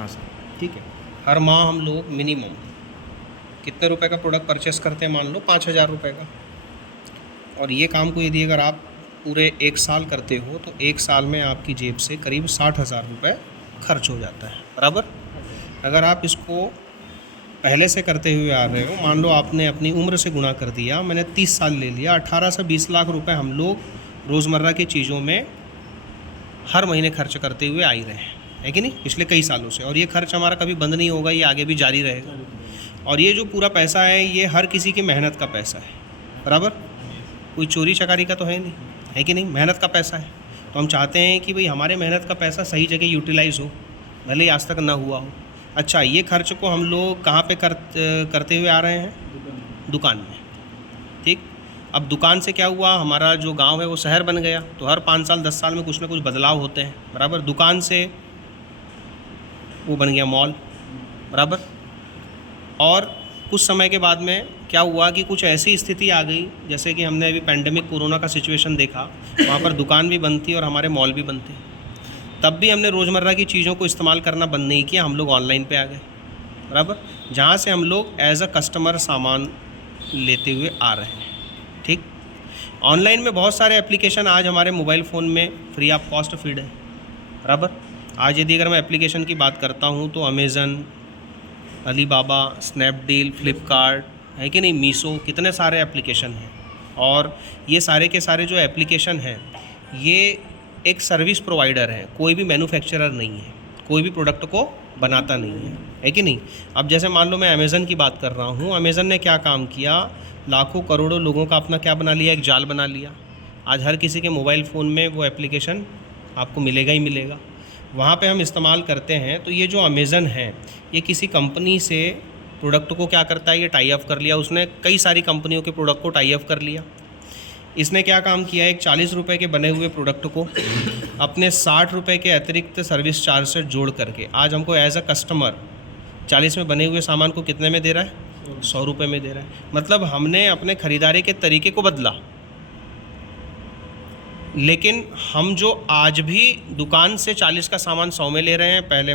हाँ सर। ठीक है। हर माह हम लोग मिनिमम कितने रुपए का प्रोडक्ट परचेस करते हैं, मान लो 5,000 रुपये का। और ये काम को यदि अगर आप पूरे 1 साल करते हो तो 1 साल में आपकी जेब से करीब 60,000 रुपये खर्च हो जाता है, बराबर। अगर आप इसको पहले से करते हुए आ रहे हो, मान लो आपने अपनी उम्र से गुणा कर दिया, मैंने 30 साल ले लिया, 18 से 20 लाख रुपए हम लोग रोज़मर्रा की चीज़ों में हर महीने खर्च करते हुए आ ही रहे हैं, है कि नहीं, पिछले कई सालों से। और ये खर्च हमारा कभी बंद नहीं होगा, ये आगे भी जारी रहेगा। और ये जो पूरा पैसा है ये हर किसी की मेहनत का पैसा है, बराबर। कोई चोरी चकारी का तो है नहीं, है कि नहीं, मेहनत का पैसा है। तो हम चाहते हैं कि भाई हमारे मेहनत का पैसा सही जगह यूटिलाइज़ हो, भले ही आज तक ना हुआ हो। अच्छा, ये खर्च को हम लोग कहाँ पे करते हुए आ रहे हैं? दुकान में। ठीक। अब दुकान से क्या हुआ, हमारा जो गांव है वो शहर बन गया, तो हर 5 साल 10 साल में कुछ ना कुछ बदलाव होते हैं, बराबर। दुकान से वो बन गया मॉल, बराबर। और कुछ समय के बाद में क्या हुआ कि कुछ ऐसी स्थिति आ गई, जैसे कि हमने अभी पैंडेमिक कोरोना का सिचुएशन देखा, वहाँ पर दुकान भी बंद थी और हमारे मॉल भी बंद थे। तब भी हमने रोज़मर्रा की चीज़ों को इस्तेमाल करना बंद नहीं किया, हम लोग ऑनलाइन पे आ गए, बराबर। जहाँ से हम लोग एज अ कस्टमर सामान लेते हुए आ रहे हैं। ठीक। ऑनलाइन में बहुत सारे एप्लीकेशन आज हमारे मोबाइल फ़ोन में फ्री ऑफ कॉस्ट फीड है, बराबर। आज यदि अगर मैं एप्लीकेशन की बात करता हूँ तो अमेज़न, अलीबाबा, स्नैपडील, फ्लिपकार्ट, है कि नहीं, मीशो, कितने सारे एप्लीकेशन हैं। और ये सारे के सारे जो एप्लीकेशन हैं ये एक सर्विस प्रोवाइडर है, कोई भी मैन्युफैक्चरर नहीं है, कोई भी प्रोडक्ट को बनाता नहीं है कि नहीं। अब जैसे मान लो मैं अमेज़न की बात कर रहा हूँ, अमेज़न ने क्या काम किया, लाखों करोड़ों लोगों का अपना क्या बना लिया, एक जाल बना लिया। आज हर किसी के मोबाइल फ़ोन में वो एप्लीकेशन आपको मिलेगा ही मिलेगा, वहाँ पे हम इस्तेमाल करते हैं। तो ये जो अमेज़न है ये किसी कंपनी से प्रोडक्ट को क्या करता है, ये टाई अप कर लिया, उसने कई सारी कंपनियों के प्रोडक्ट को टाई अप कर लिया। इसने क्या काम किया, एक 40 रुपये के बने हुए प्रोडक्ट को अपने 60 रुपये के अतिरिक्त सर्विस चार्ज से जोड़ करके आज हमको एज अ कस्टमर 40 में बने हुए सामान को कितने में दे रहा है, 100 रुपये में दे रहा है। मतलब हमने अपने ख़रीदारी के तरीके को बदला। लेकिन हम जो आज भी दुकान से 40 का सामान 100 में ले रहे हैं, पहले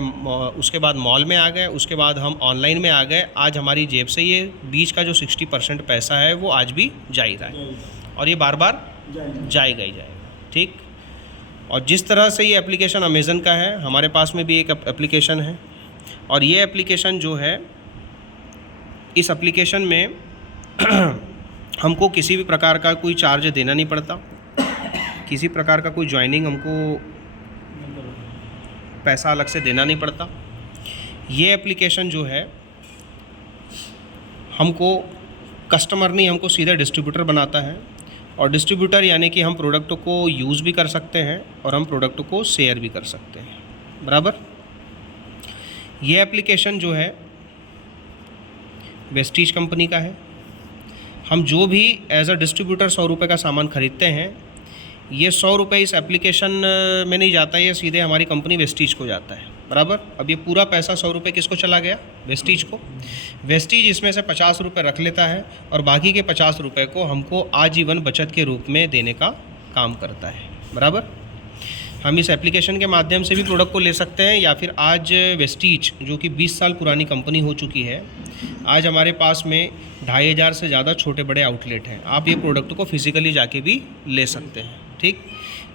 उसके बाद मॉल में आ गए, उसके बाद हम ऑनलाइन में आ गए, आज हमारी जेब से ये बीच का जो 60% पैसा है वो आज भी जा ही रहा है और ये बार बार जाएगा ही जाएगा। ठीक। और जिस तरह से ये एप्लीकेशन अमेज़न का है, हमारे पास में भी एक एप्लीकेशन है और ये एप्लीकेशन जो है, इस एप्लीकेशन में हमको किसी भी प्रकार का कोई चार्ज देना नहीं पड़ता, किसी प्रकार का कोई ज्वाइनिंग हमको पैसा अलग से देना नहीं पड़ता। ये एप्लीकेशन जो है हमको कस्टमर नहीं, हमको सीधा डिस्ट्रीब्यूटर बनाता है। और डिस्ट्रीब्यूटर यानी कि हम प्रोडक्ट को यूज़ भी कर सकते हैं और हम प्रोडक्ट को शेयर भी कर सकते हैं, बराबर। ये एप्लीकेशन जो है वेस्टीज कंपनी का है। हम जो भी एज अ डिस्ट्रीब्यूटर 100 रुपये का सामान ख़रीदते हैं, ये 100 रुपये इस एप्लीकेशन में नहीं जाता, ये सीधे हमारी कंपनी वेस्टीज को जाता है, बराबर। अब ये पूरा पैसा 100 रुपये किसको चला गया, वेस्टीज को। वेस्टीज इसमें से 50 रुपये रख लेता है और बाकी के 50 रुपये को हमको आजीवन बचत के रूप में देने का काम करता है, बराबर। हम इस एप्लीकेशन के माध्यम से भी प्रोडक्ट को ले सकते हैं या फिर आज वेस्टीज जो कि 20 साल पुरानी कंपनी हो चुकी है, आज हमारे पास में 2500 से ज़्यादा छोटे बड़े आउटलेट हैं, आप ये प्रोडक्ट को फिज़िकली जाके भी ले सकते हैं। ठीक।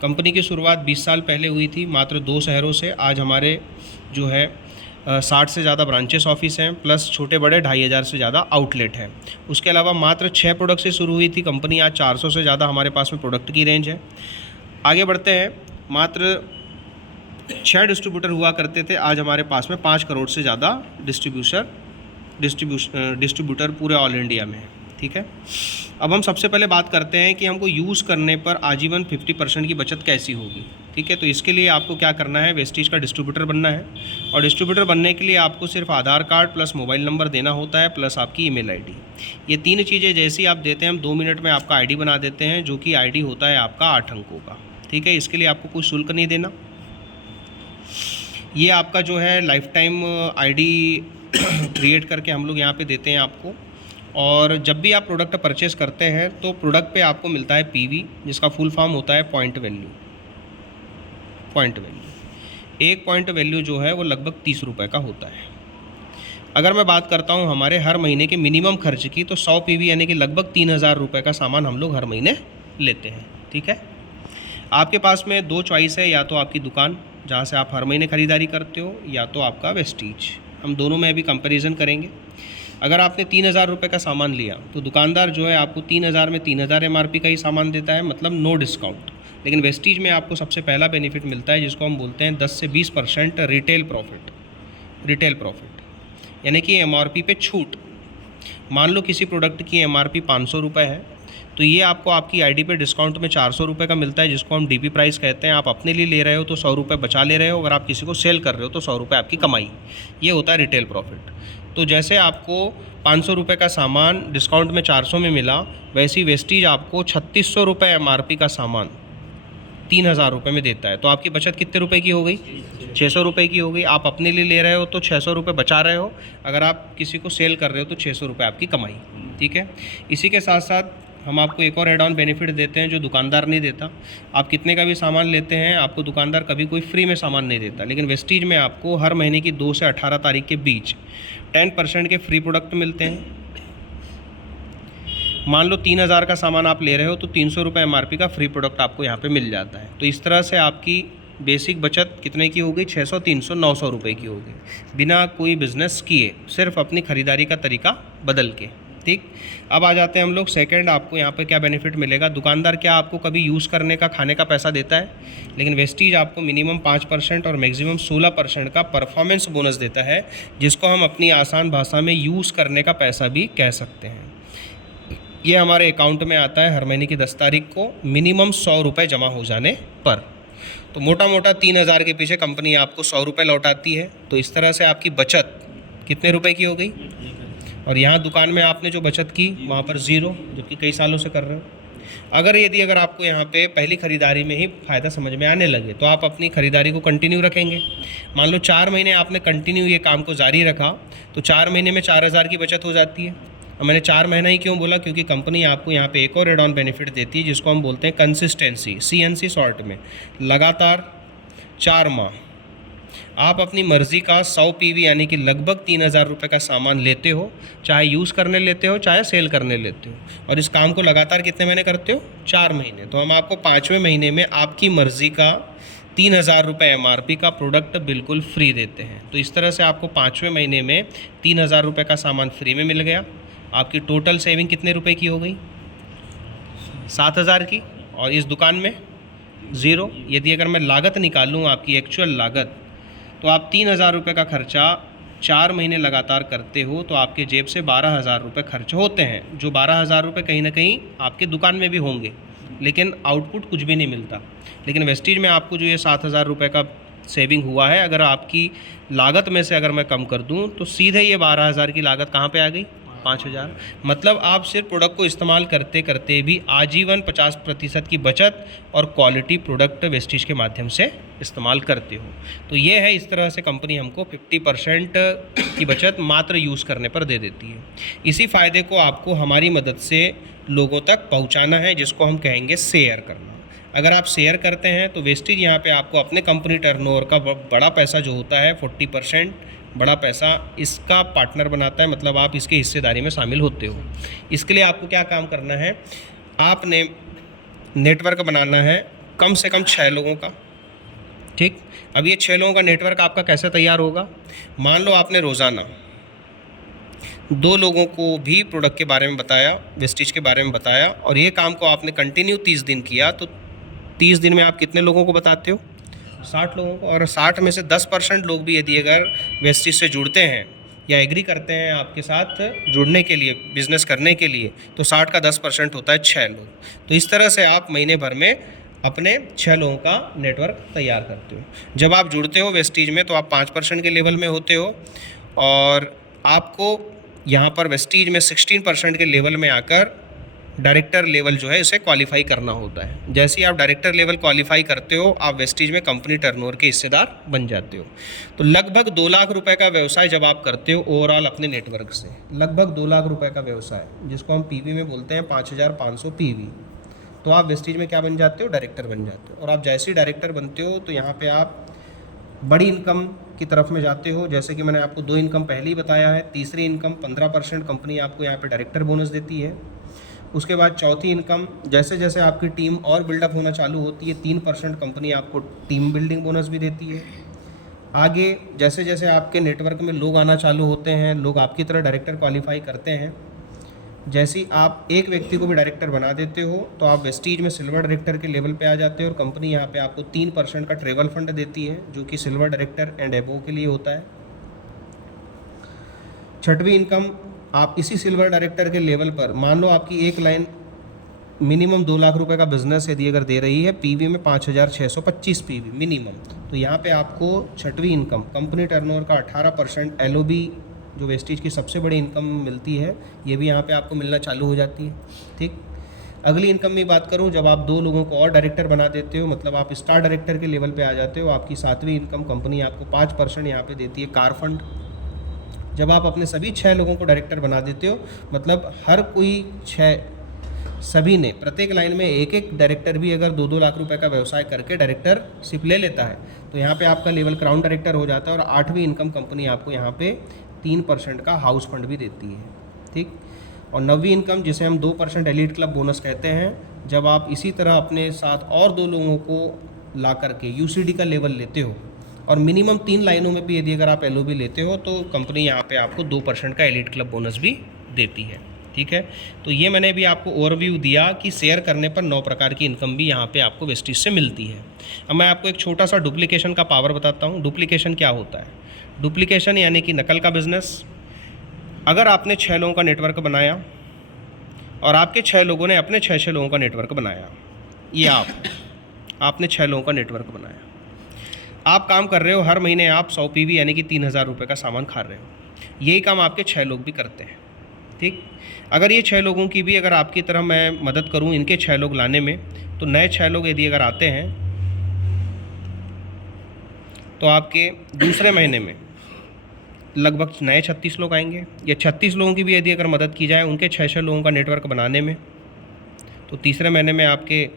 कंपनी की शुरुआत 20 साल पहले हुई थी मात्र 2 शहरों से। आज हमारे जो है 60 से ज़्यादा ब्रांचेस ऑफिस हैं, प्लस छोटे बड़े 2500 से ज़्यादा आउटलेट हैं। उसके अलावा मात्र 6 प्रोडक्ट से शुरू हुई थी कंपनी, आज 400 से ज़्यादा हमारे पास में प्रोडक्ट की रेंज है। आगे बढ़ते हैं, मात्र 6 डिस्ट्रीब्यूटर हुआ करते थे, आज हमारे पास में 5 करोड़ से ज़्यादा डिस्ट्रीब्यूटर पूरे ऑल इंडिया में है। ठीक है। अब हम सबसे पहले बात करते हैं कि हमको यूज़ करने पर आजीवन 50% की बचत कैसी होगी। ठीक है। तो इसके लिए आपको क्या करना है, वेस्टीज का डिस्ट्रीब्यूटर बनना है और डिस्ट्रीब्यूटर बनने के लिए आपको सिर्फ आधार कार्ड प्लस मोबाइल नंबर देना होता है, प्लस आपकी ईमेल आईडी। ये 3 चीज़ें जैसी आप देते हैं, हम 2 मिनट में आपका आईडी बना देते हैं, जो कि आईडी होता है आपका 8 अंकों का। ठीक है। इसके लिए आपको कोई शुल्क नहीं देना। ये आपका जो है लाइफ टाइम आईडी क्रिएट करके हम लोग यहाँ पे देते हैं आपको। और जब भी आप प्रोडक्ट परचेज़ करते हैं तो प्रोडक्ट पे आपको मिलता है पीवी, जिसका फुल फॉर्म होता है पॉइंट वैल्यू। एक पॉइंट वैल्यू जो है वो लगभग 30 रुपये का होता है। अगर मैं बात करता हूँ हमारे हर महीने के मिनिमम खर्च की, तो 100 PV यानी कि लगभग 3000 रुपये का सामान हम लोग हर महीने लेते हैं। ठीक है, आपके पास में दो चॉइस है, या तो आपकी दुकान जहाँ से आप हर महीने ख़रीदारी करते हो, या तो आपका वेस्टीज। हम दोनों में अभी कंपैरिजन करेंगे। अगर आपने 3000 रुपये का सामान लिया तो दुकानदार जो है आपको 3000 में 3000 MRP का ही सामान देता है, मतलब नो डिस्काउंट। लेकिन वेस्टीज में आपको सबसे पहला बेनिफिट मिलता है जिसको हम बोलते हैं 10 से 20% रिटेल प्रॉफिट यानी कि MRP पे छूट। मान लो किसी प्रोडक्ट की MRP 500 रुपये है, तो ये आपको आपकी आईडी पे डिस्काउंट में 400 रुपये का मिलता है, जिसको हम DP प्राइस कहते हैं। आप अपने लिए ले रहे हो तो 100 रुपये बचा ले रहे हो, अगर आप किसी को सेल कर रहे हो तो 100 रुपये आपकी कमाई। ये होता है रिटेल प्रॉफिट। तो जैसे आपको 500 रुपये का सामान डिस्काउंट में 400 में मिला, वैसी वेस्टीज आपको 3600 रुपये MRP का सामान 3000 रुपये में देता है। तो आपकी बचत कितने रुपए की हो गई? 600 रुपये की हो गई। आप अपने लिए ले रहे हो तो 600 रुपये बचा रहे हो, अगर आप किसी को सेल कर रहे हो तो 600 रुपये आपकी कमाई। ठीक है, इसी के साथ साथ हम आपको एक और एड ऑन बेनिफिट देते हैं जो दुकानदार नहीं देता। आप कितने का भी सामान लेते हैं, आपको दुकानदार कभी कोई फ्री में सामान नहीं देता, लेकिन वेस्टीज में आपको हर महीने की 2 से 18 तारीख के बीच 10% के फ्री प्रोडक्ट मिलते हैं। मान लो 3000 का सामान आप ले रहे हो तो 300 रुपये MRP का फ्री प्रोडक्ट आपको यहाँ पे मिल जाता है। तो इस तरह से आपकी बेसिक बचत कितने की हो गई? 600, 300, 900 रुपये की हो गई, बिना कोई बिज़नेस किए, सिर्फ अपनी ख़रीदारी का तरीका बदल के। ठीक, अब आ जाते हैं हम लोग सेकंड, आपको यहाँ पे क्या बेनिफिट मिलेगा। दुकानदार क्या आपको कभी यूज़ करने का, खाने का पैसा देता है, लेकिन वेस्टीज आपको मिनिमम 5% और मैक्सिमम 16% का परफॉर्मेंस बोनस देता है, जिसको हम अपनी आसान भाषा में यूज़ करने का पैसा भी कह सकते हैं। ये हमारे अकाउंट में आता है हर महीने की 10 तारीख को, मिनिमम 100 रुपये जमा हो जाने पर। तो मोटा मोटा 3000 के पीछे कंपनी आपको 100 रुपये लौटाती है। तो इस तरह से आपकी बचत कितने रुपए की हो गई? और यहाँ दुकान में आपने जो बचत की वहाँ पर 0, जबकि कई सालों से कर रहे हो। अगर आपको यहाँ पे पहली ख़रीदारी में ही फ़ायदा समझ में आने लगे तो आप अपनी ख़रीदारी को कंटिन्यू रखेंगे। मान लो 4 महीने आपने कंटिन्यू ये काम को जारी रखा, तो 4 महीने में 4000 की बचत हो जाती है। और मैंने 4 महीना ही क्यों बोला? क्योंकि कंपनी आपको यहाँ पे एक और एड ऑन बेनिफिट देती है जिसको हम बोलते हैं कंसिस्टेंसी, CNC शॉर्ट में। लगातार 4 माह आप अपनी मर्ज़ी का 100 PV यानी कि लगभग 3000 रुपये का सामान लेते हो, चाहे यूज़ करने लेते हो चाहे सेल करने लेते हो, और इस काम को लगातार कितने महीने करते हो? 4 महीने। तो हम आपको 5वें महीने में आपकी मर्ज़ी का 3000 रुपये MRP का प्रोडक्ट बिल्कुल फ्री देते हैं। तो इस तरह से आपको 5वें महीने में 3000 रुपये का सामान फ्री में मिल गया। आपकी टोटल सेविंग कितने रुपए की हो गई? 7000 की। और इस दुकान में 0। यदि अगर मैं लागत निकालूँ आपकी एक्चुअल लागत, तो आप 3000 रुपये का खर्चा 4 महीने लगातार करते हो तो आपके जेब से 12000 रुपये खर्च होते हैं, जो 12000 रुपये कहीं ना कहीं आपके दुकान में भी होंगे, लेकिन आउटपुट कुछ भी नहीं मिलता। लेकिन वेस्टीज में आपको जो ये 7000 रुपये का सेविंग हुआ है, अगर आपकी लागत में से अगर मैं कम कर दूं तो सीधे ये 12000 की लागत कहाँ पे आ गई? 5000। मतलब आप सिर्फ प्रोडक्ट को इस्तेमाल करते करते भी आजीवन 50% की बचत और क्वालिटी प्रोडक्ट वेस्टीज के माध्यम से इस्तेमाल करते हो। तो ये है, इस तरह से कंपनी हमको 50% की बचत मात्र यूज़ करने पर दे देती है। इसी फ़ायदे को आपको हमारी मदद से लोगों तक पहुँचाना है, जिसको हम कहेंगे शेयर करना। अगर आप शेयर करते हैं तो वेस्टीज यहाँ पे आपको अपने कंपनी टर्नओवर का बड़ा पैसा जो होता है 40% बड़ा पैसा इसका पार्टनर बनाता है, मतलब आप इसकी हिस्सेदारी में शामिल होते हो। इसके लिए आपको क्या काम करना है? आपने नेटवर्क बनाना है कम से कम 6 लोगों का। ठीक, अब ये 6 लोगों का नेटवर्क आपका कैसे तैयार होगा? मान लो आपने रोज़ाना 2 लोगों को भी प्रोडक्ट के बारे में बताया, वेस्टीज के बारे में बताया, और ये काम को आपने कंटिन्यू 30 दिन किया, तो 30 दिन में आप कितने लोगों को बताते हो? 60 लोगों को। और 60 में से 10% लोग भी यदि अगर वेस्टीज से जुड़ते हैं या एग्री करते हैं आपके साथ जुड़ने के लिए, बिज़नेस करने के लिए, तो 60 का 10% होता है 6 लोग। तो इस तरह से आप महीने भर में अपने 6 लोगों का नेटवर्क तैयार करते हो। जब आप जुड़ते हो वेस्टीज में तो आप 5% के लेवल में होते हो, और आपको यहाँ पर वेस्टीज में 16% के लेवल में आकर डायरेक्टर लेवल जो है इसे क्वालिफाई करना होता है। जैसे ही आप डायरेक्टर लेवल क्वालिफाई करते हो, आप वेस्टीज में कंपनी टर्नओवर के हिस्सेदार बन जाते हो। तो लगभग 2 लाख रुपए का व्यवसाय जब आप करते हो ओवरऑल अपने नेटवर्क से, लगभग 2 लाख रुपए का व्यवसाय, जिसको हम PV में बोलते हैं 5500 PV, तो आप वेस्टीज में क्या बन जाते हो? डायरेक्टर बन जाते हो। और आप जैसे ही डायरेक्टर बनते हो तो यहाँ पर आप बड़ी इनकम की तरफ में जाते हो, जैसे कि मैंने आपको 2 इनकम पहले ही बताया है। तीसरी इनकम 15% कंपनी आपको यहाँ पे डायरेक्टर बोनस देती है। उसके बाद चौथी इनकम, जैसे जैसे आपकी टीम और बिल्डअप होना चालू होती है 3% कंपनी आपको टीम बिल्डिंग बोनस भी देती है। आगे जैसे जैसे आपके नेटवर्क में लोग आना चालू होते हैं, लोग आपकी तरह डायरेक्टर क्वालिफाई करते हैं, जैसे ही आप एक व्यक्ति को भी डायरेक्टर बना देते हो तो आप वेस्टीज में सिल्वर डायरेक्टर के लेवल पे आ जाते हो और कंपनी यहाँ पे आपको 3% का ट्रेवल फंड देती है जो कि सिल्वर डायरेक्टर एंड एबोव के लिए होता है। छठवीं इनकम, आप इसी सिल्वर डायरेक्टर के लेवल पर मान लो आपकी एक लाइन मिनिमम 2 लाख रुपए का बिजनेस यदि अगर दे रही है, पीवी में 5,625 पीवी मिनिमम, तो यहाँ पे आपको छठवीं इनकम कंपनी टर्नओवर का 18% एलओबी जो वेस्टीज की सबसे बड़ी इनकम मिलती है, ये भी यहाँ पे आपको मिलना चालू हो जाती है। ठीक, अगली इनकम में बात करूँ, जब आप 2 लोगों को और डायरेक्टर बना देते हो, मतलब आप स्टार डायरेक्टर के लेवल पे आ जाते हो, आपकी 7वीं इनकम कंपनी आपको 5% यहाँ पे देती है कार फंड। जब आप अपने सभी 6 लोगों को डायरेक्टर बना देते हो, मतलब हर कोई 6 सभी ने प्रत्येक लाइन में एक एक डायरेक्टर भी अगर 2-2 लाख रुपए का व्यवसाय करके डायरेक्टरशिप ले लेता है तो यहाँ पे आपका लेवल क्राउन डायरेक्टर हो जाता है। और 8वीं इनकम कंपनी आपको यहाँ पे 3% का हाउस फंड भी देती है। ठीक, और 9वीं इनकम जिसे हम 2% एलीट क्लब बोनस कहते हैं, जब आप इसी तरह अपने साथ और 2 लोगों को ला करके यूसीडी का लेवल लेते हो और मिनिमम 3 लाइनों में भी यदि अगर आप एलओबी लेते हो तो कंपनी यहाँ पे आपको 2% का एलीट क्लब बोनस भी देती है। ठीक है, तो ये मैंने भी आपको ओवरव्यू दिया कि शेयर करने पर 9 प्रकार की इनकम भी यहाँ पे आपको वेस्टीज से मिलती है। अब मैं आपको एक छोटा सा डुप्लीकेशन का पावर बताता हूँ। डुप्लीकेशन क्या होता है? डुप्लीकेशन यानी कि नकल का बिजनेस। अगर आपने 6 लोगों का नेटवर्क बनाया और आपके 6 लोगों ने अपने 6 लोगों का नेटवर्क बनाया, ये आपने 6 लोगों का नेटवर्क बनाया, आप काम कर रहे हो, हर महीने आप 100 पीवी यानी कि 3,000 रुपये का सामान खा रहे हो। यही काम आपके 6 लोग भी करते हैं। ठीक, अगर ये 6 लोगों की भी अगर आपकी तरह मैं मदद करूं इनके 6 लोग लाने में, तो नए 6 लोग यदि अगर आते हैं तो आपके दूसरे महीने में लगभग नए 36 लोग आएंगे। या 36 लोगों की भी यदि अगर मदद की जाए उनके 6 लोगों का नेटवर्क बनाने में, तो तीसरे महीने में आपके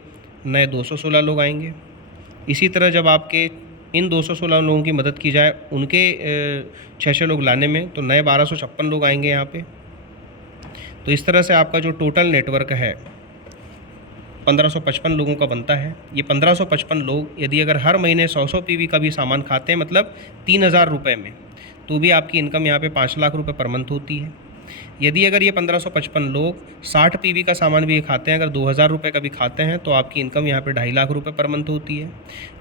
नए 216 लोग आएंगे। इसी तरह जब आपके इन 216 लोगों की मदद की जाए उनके 6 लोग लाने में, तो नए 1256 लोग आएंगे यहाँ पे। तो इस तरह से आपका जो टोटल नेटवर्क है 1555 लोगों का बनता है। ये 1555 लोग यदि अगर हर महीने 100 पीवी का भी सामान खाते हैं, मतलब 3,000 रुपये में, तो भी आपकी इनकम यहाँ पे 5 लाख रुपए पर मंथ होती है। यदि अगर ये 1555 लोग 60 पीवी का सामान भी खाते हैं, अगर 2,000 रुपये का भी खाते हैं, तो आपकी इनकम यहाँ पे 2.5 लाख रुपए पर मंथ होती है।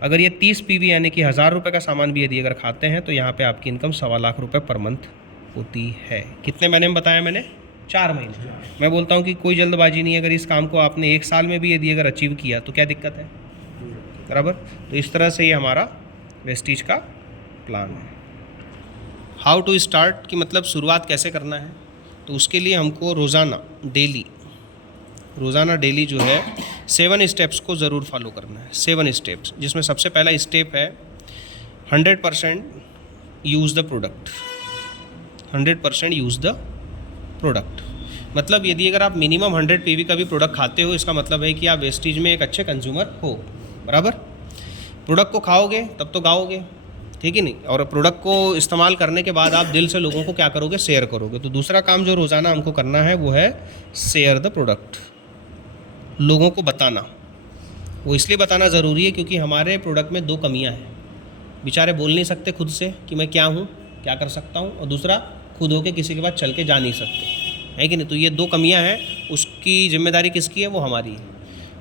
अगर ये 30 पीवी यानी कि 1,000 रुपये का सामान भी यदि अगर खाते हैं, तो यहाँ पे आपकी इनकम 1.25 लाख रुपये पर मंथ होती है। कितने महीने में बताया मैंने? 4 महीने। मैं बोलता हूँ कि कोई जल्दबाजी नहीं है, अगर इस काम को आपने 1 साल में भी यदि अगर अचीव किया तो क्या दिक्कत है, बराबर। तो इस तरह से ये हमारा वेस्टीज का प्लान है। हाउ टू स्टार्ट की मतलब शुरुआत कैसे करना है, तो उसके लिए हमको रोज़ाना डेली जो है 7 स्टेप्स को ज़रूर फॉलो करना है। 7 स्टेप्स, जिसमें सबसे पहला स्टेप है 100% use the product. 100% use the product मतलब यदि अगर आप मिनिमम 100 पीवी का भी प्रोडक्ट खाते हो, इसका मतलब है कि आप वेस्टीज में एक अच्छे कंज्यूमर हो, बराबर। प्रोडक्ट को खाओगे तब तो गाओगे, ठीक है नहीं, और प्रोडक्ट को इस्तेमाल करने के बाद आप दिल से लोगों को क्या करोगे, शेयर करोगे। तो दूसरा काम जो रोज़ाना हमको करना है वो है शेयर द प्रोडक्ट, लोगों को बताना। वो इसलिए बताना ज़रूरी है क्योंकि हमारे प्रोडक्ट में 2 कमियां हैं। बेचारे बोल नहीं सकते खुद से कि मैं क्या हूँ, क्या कर सकता हूँ, और दूसरा खुद होके किसी के पास चल के जा नहीं सकते, है कि नहीं। तो ये 2 कमियां हैं, उसकी जिम्मेदारी किसकी है, वो हमारी है।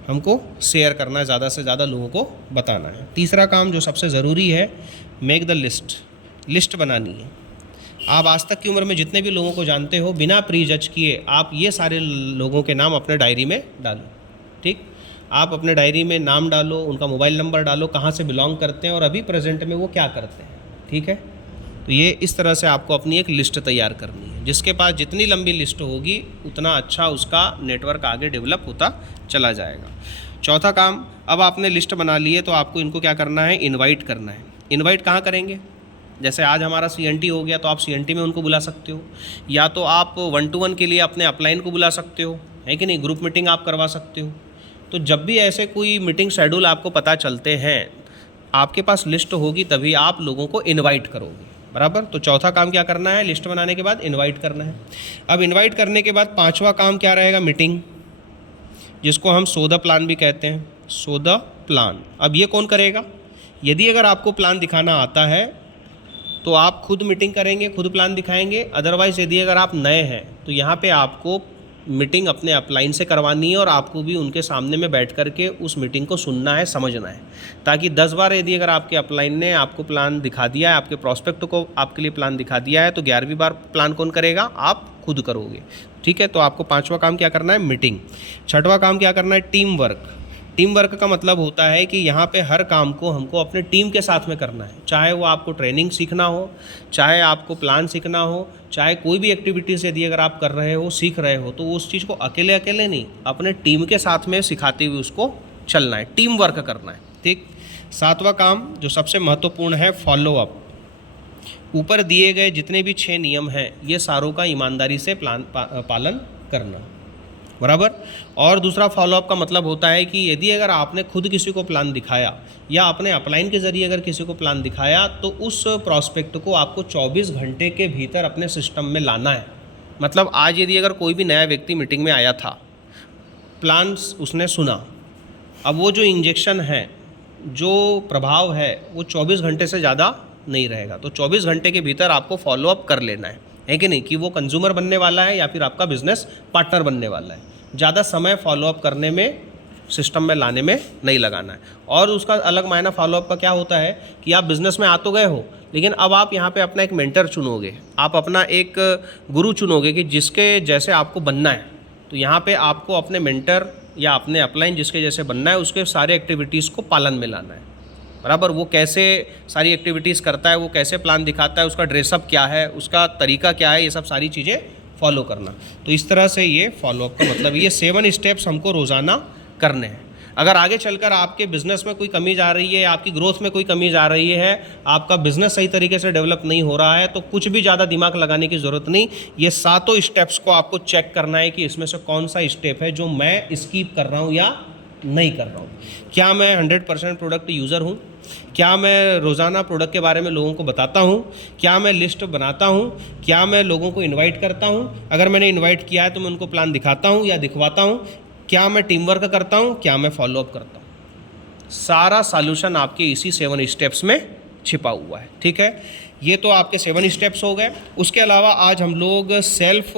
हमको शेयर करना है, ज़्यादा से ज़्यादा लोगों को बताना है। तीसरा काम जो सबसे ज़रूरी है, मेक द लिस्ट बनानी है। आप आज तक की उम्र में जितने भी लोगों को जानते हो, बिना प्री जज किए आप ये सारे लोगों के नाम अपने डायरी में डालो। ठीक, आप अपने डायरी में नाम डालो, उनका मोबाइल नंबर डालो, कहाँ से बिलोंग करते हैं और अभी प्रेजेंट में वो क्या करते हैं। ठीक है, तो ये इस तरह से आपको अपनी एक लिस्ट तैयार करनी है। जिसके पास जितनी लंबी लिस्ट होगी उतना अच्छा उसका नेटवर्क आगे डेवलप होता चला जाएगा। चौथा काम, अब आपने लिस्ट बना ली है तो आपको इनको क्या करना है, इनवाइट करना है। इनवाइट कहाँ करेंगे, जैसे आज हमारा CNT हो गया तो आप CNT में उनको बुला सकते हो, या तो आप 1-to-1 के लिए अपने अपलाइन को बुला सकते हो, है कि नहीं, ग्रुप मीटिंग आप करवा सकते हो। तो जब भी ऐसे कोई मीटिंग शेड्यूल आपको पता चलते हैं आपके पास लिस्ट होगी तभी आप लोगों को इनवाइट करोगे, बराबर। तो चौथा काम क्या करना है, लिस्ट बनाने के बाद इनवाइट करना है। अब इनवाइट करने के बाद पांचवा काम क्या रहेगा, मीटिंग, जिसको हम सो द प्लान भी कहते हैं, सो द प्लान। अब ये कौन करेगा, यदि अगर आपको प्लान दिखाना आता है तो आप खुद मीटिंग करेंगे, खुद प्लान दिखाएंगे। अदरवाइज़ यदि अगर आप नए हैं तो यहाँ पे आपको मीटिंग अपने अपलाइन से करवानी है और आपको भी उनके सामने में बैठ कर के उस मीटिंग को सुनना है, समझना है, ताकि 10 बार यदि अगर आपके अपलाइन ने आपको प्लान दिखा दिया है, आपके प्रोस्पेक्ट को आपके लिए प्लान दिखा दिया है, तो 11वीं बार प्लान कौन करेगा, आप खुद करोगे। ठीक है, तो आपको पांचवा काम क्या करना है, मीटिंग। छठवां काम क्या करना है, टीम वर्क। टीम वर्क का मतलब होता है कि यहाँ पे हर काम को हमको अपने टीम के साथ में करना है, चाहे वो आपको ट्रेनिंग सीखना हो, चाहे आपको प्लान सीखना हो, चाहे कोई भी एक्टिविटीज़ यदि अगर आप कर रहे हो, सीख रहे हो, तो उस चीज़ को अकेले अकेले नहीं, अपने टीम के साथ में सिखाते हुए उसको चलना है, टीम वर्क करना है। ठीक। सातवां काम जो सबसे महत्वपूर्ण है, फॉलो अप। ऊपर दिए गए जितने भी 6 नियम हैं ये सारों का ईमानदारी से पालन करना, बराबर। और दूसरा फॉलोअप का मतलब होता है कि यदि अगर आपने खुद किसी को प्लान दिखाया या अपने अपलाइन के ज़रिए अगर किसी को प्लान दिखाया तो उस प्रॉस्पेक्ट को आपको 24 घंटे के भीतर अपने सिस्टम में लाना है। मतलब आज यदि अगर कोई भी नया व्यक्ति मीटिंग में आया था, प्लान उसने सुना, अब वो जो इंजेक्शन है, जो प्रभाव है, वो 24 घंटे से ज़्यादा नहीं रहेगा। तो 24 घंटे के भीतर आपको फॉलोअप कर लेना है कि नहीं, कि वो कंज्यूमर बनने वाला है या फिर आपका बिजनेस पार्टनर बनने वाला है। ज़्यादा समय फॉलोअप करने में, सिस्टम में लाने में नहीं लगाना है। और उसका अलग मायना फॉलोअप का क्या होता है कि आप बिज़नेस में आ तो गए हो, लेकिन अब आप यहाँ पे अपना एक मेंटर चुनोगे, आप अपना एक गुरु चुनोगे कि जिसके जैसे आपको बनना है। तो यहाँ पे आपको अपने मेंटर या अपने अपलाइन जिसके जैसे बनना है, उसके सारे एक्टिविटीज़ को पालन में लाना है, बराबर। वो कैसे सारी एक्टिविटीज़ करता है, वो कैसे प्लान दिखाता है, उसका ड्रेसअप क्या है, उसका तरीका क्या है, ये सब सारी चीज़ें फॉलो करना। तो इस तरह से ये फॉलोअप का मतलब, ये 7 स्टेप्स हमको रोज़ाना करने हैं। अगर आगे चलकर आपके बिज़नेस में कोई कमी जा रही है, आपकी ग्रोथ में कोई कमी जा रही है, आपका बिज़नेस सही तरीके से डेवलप नहीं हो रहा है, तो कुछ भी ज़्यादा दिमाग लगाने की ज़रूरत नहीं। ये 7 स्टेप्स को आपको चेक करना है कि इसमें से कौन सा स्टेप है जो मैं स्किप कर रहा हूँ या नहीं कर रहा हूँ। क्या मैं 100% प्रोडक्ट यूज़र हूँ? क्या मैं रोज़ाना प्रोडक्ट के बारे में लोगों को बताता हूँ? क्या मैं लिस्ट बनाता हूँ? क्या मैं लोगों को इनवाइट करता हूँ? अगर मैंने इनवाइट किया है तो मैं उनको प्लान दिखाता हूँ या दिखवाता हूँ? क्या मैं टीम वर्क करता हूँ? क्या मैं फॉलोअप करता हूँ? सारा सॉल्यूशन आपके इसी 7 स्टेप्स में छिपा हुआ है। ठीक है, ये तो आपके 7 स्टेप्स हो गए। उसके अलावा आज हम लोग सेल्फ